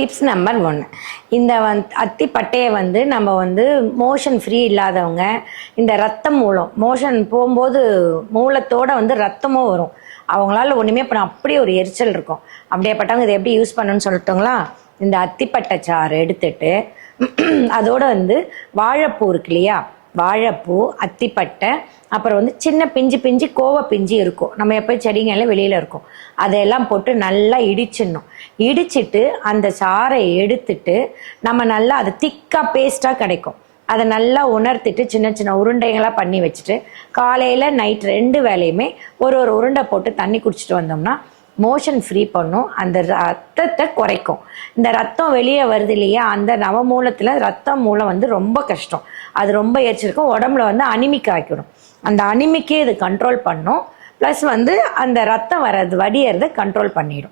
Tips number ஒன்று இந்த வந் அத்திப்பட்டையை வந்து நம்ம வந்து மோஷன் ஃப்ரீ இல்லாதவங்க இந்த ரத்தம் மூலம் மோஷன் போகும்போது மூலத்தோட வந்து ரத்தமும் வரும். அவங்களால ஒன்றுமே இப்போ அப்படியே ஒரு எரிச்சல் இருக்கும். அப்படியேப்பட்டவங்க இதை எப்படி யூஸ் பண்ணணும்னு சொல்லட்டுங்களா? இந்த அத்திப்பட்டை சாறு எடுத்துட்டு அதோட வந்து வாழைப்பூ இருக்கு இல்லையா? வாழைப்பூ அத்திப்பட்டை அப்புறம் வந்து சின்ன பிஞ்சு பிஞ்சு கோவை பிஞ்சு இருக்கும். நம்ம எப்போ செடிங்கெல்லாம் வெளியில் இருக்கும். அதையெல்லாம் போட்டு நல்லா இடிச்சிடணும். இடிச்சிட்டு அந்த சாறை எடுத்துட்டு நம்ம நல்லா அது திக்காக பேஸ்ட்டாக கிடைக்கும். அதை நல்லா உணர்த்திட்டு சின்ன சின்ன உருண்டைகளாக பண்ணி வச்சுட்டு காலையில் நைட் ரெண்டு வேலையுமே ஒரு ஒரு உருண்டை போட்டு தண்ணி குடிச்சிட்டு வந்தோம்னா மோஷன் ஃப்ரீ பண்ணும். அந்த ரத்தத்தை குறைக்கும். இந்த ரத்தம் வெளியே வருது இல்லையா? அந்த நவமூலத்தில் ரத்தம் மூலம் வந்து ரொம்ப கஷ்டம். அது ரொம்ப எரிச்சிருக்கும். உடம்புல வந்து அனிமிக் ஆக்கிடும். அந்த அனிமிக்கே இது கண்ட்ரோல் பண்ணும். ப்ளஸ் வந்து அந்த ரத்தம் வர்றது வடியறதை கண்ட்ரோல் பண்ணிடும்.